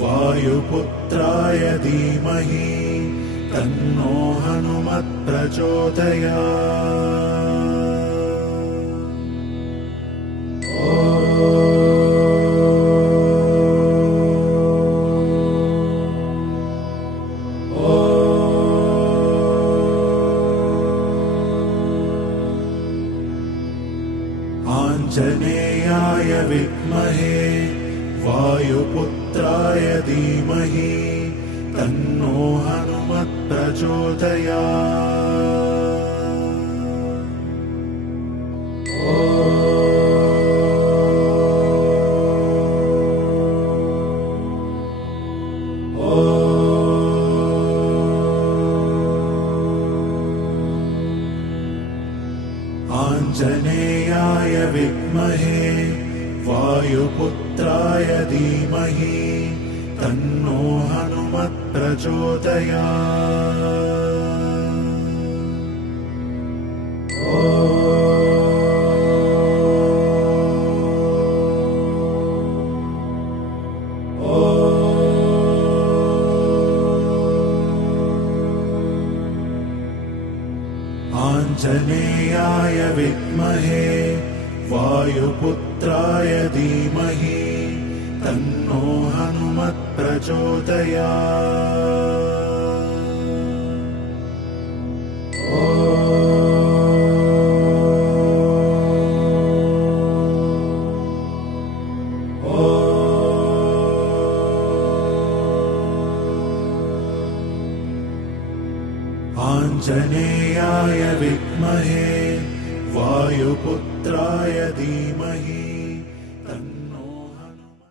वायुपुत्राय धीमहि तन्नो हनुमत् प्रचोदयात्। आञ्जनेयाय विद्महे वायुपुत्राय धीमहि तन्नो हनुमत् प्रचोदयात्। आञ्जनेयाय विद्महे वायुपुत्राय धीमहि तन्नो हनुमत् प्रचोदयात्। आञ्जनेयाय विद्महे वायुपुत्राय धीमहि तन्नो हनुमत् प्रचोदयात्। आञ्जनेयाय विद्महे वायुपुत्राय धीमहि